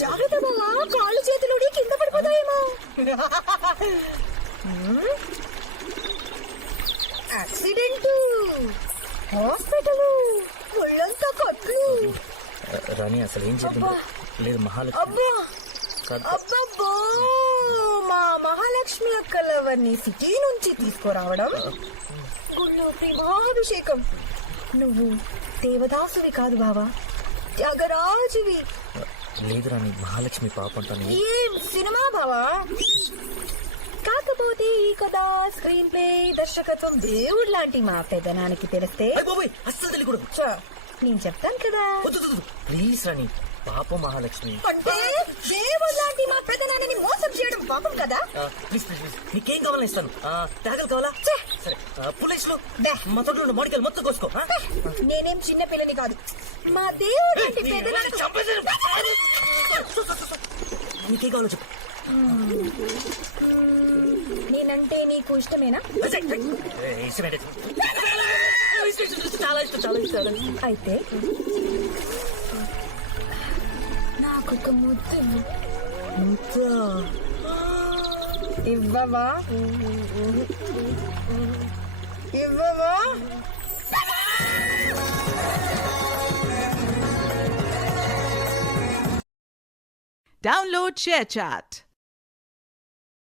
జాగ్రత్త బావా, కాళ్ళు చేతులు కింద పడిపోతాయేమో. యాక్సిడెంట్, హాస్పిటల్, ఒళ్ళంతా కట్లు. రాణి అసలు ఏం జరిగింది? లేదు మహాలక్ష్మి. అబ్బా అబ్బబ్బో, మా మహాలక్ష్మి అక్కలవన్నీ సిటీ నుంచి తీసుకురావడం, గుళ్ళో ప్రేమాభిషేకం. నువ్వు దేవదాసువి కాదు బావా, త్యాగరాజువి. లేదు రాణి, మహాలక్ష్మి పాప అంటాను. ఏం సినిమా బావా. కాకపోతే ఈ కథ, స్క్రీన్ ప్లే, దర్శకత్వం దేవుడు లాంటి మా పెద్దనానికి తెలిస్తే అస్సలు తెలియకూడదు. నేను చెప్తాను కదా. ప్లీజ్ రాణి, పాప మహాలక్ష్మి అంటే దేవుడు లాంటి మా పెద్దనాన్నని మోసం చేయడం పాపం కదా. ప్లీజ్ ప్లీజ్ ప్లీజ్, నీకేం కావాలని ఇస్తాను. త్యాగలు కావాలా? సరే, పులేసులు మా తోటలో మామిడికాయలు మొత్తం కోసుకో. నేనేం చిన్న పిల్లని కాదు, మా దేవుడు లాంటి పెద్దనాన్న. నీకేం కావాలో చెప్పు. నేనంటే నీకు ఇష్టమేనా? చాలా ఇష్టం, చాలా ఇష్టం. అయితే నాకొక ముద్దు ఇవ్వవా? ఇవ్వవా? Download ShareChat.